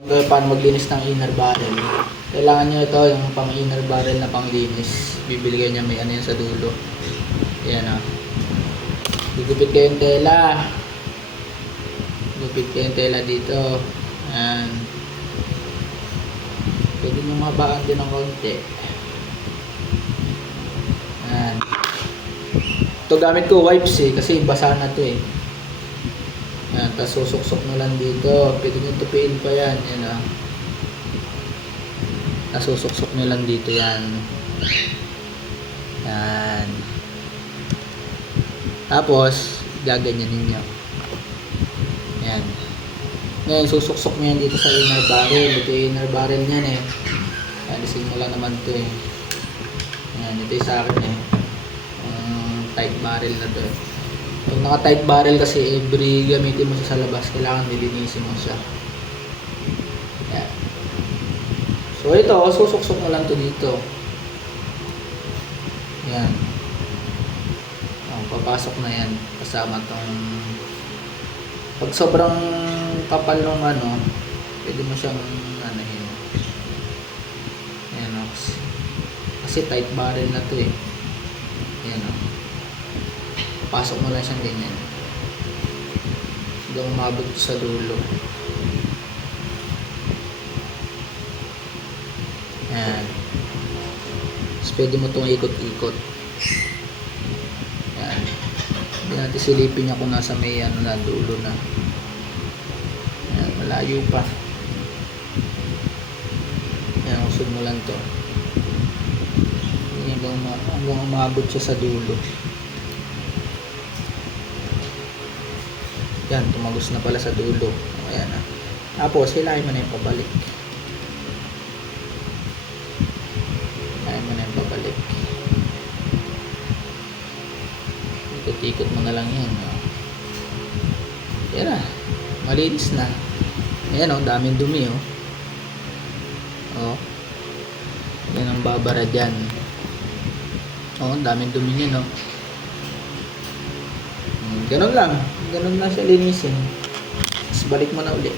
Paano maglinis ng inner barrel? Kailangan nyo ito, yung pang inner barrel na panglinis. Bibili kayo niya, may ano yan sa dulo. Yan o. Gugupit kayo yung tela. Gupit kayo yung tela dito. Ayan. Pwede nyo mabaan din ng konti. Ayan. Ito gamit ko wipes kasi basa na to Ayan, tapos susuksok na lang dito. Pwede nyo tupiin pa yan. Yan tapos susuksok nyo lang dito yan. Yan. Tapos, gaganyan ninyo. Yan. Ngayon, susuksok nyo yan dito sa inner barrel. Ito yung inner barrel nyan Alisin mo lang naman ito Yan, ito yung sa akin tight barrel na to Pag naka tight barrel kasi every gamitin mo siya sa labas, kailangan nilinisin mo siya. Yan. So ito, susuksok mo lang to dito. Yan. Papasok na yan kasama tong pag sobrang kapal ng pwede mo siyang yun. Ayan kasi tight barrel na to Ayan pasok mo lang siyang ganyan. Hanggang umabot sa dulo. Ayan. Tapos pwede mo itong ikot-ikot. Ayan. Hindi natin silipin niya kung nasa may na dulo na. Ayan, malayo pa. Ayan, usog mo lang to. Hanggang umabot siya sa dulo. Yan, tumagos na pala sa dulo. Ayan Tapos, hilahin mo na yung pabalik. Hilahin mo na yung pabalik. Ikot-ikot mo na lang yan. Yan malinis na. Ayan daming dumi Yan ang babara dyan. Daming dumi niya Ganun lang. Ganun na siya linisin. Tapos balik mo na ulit.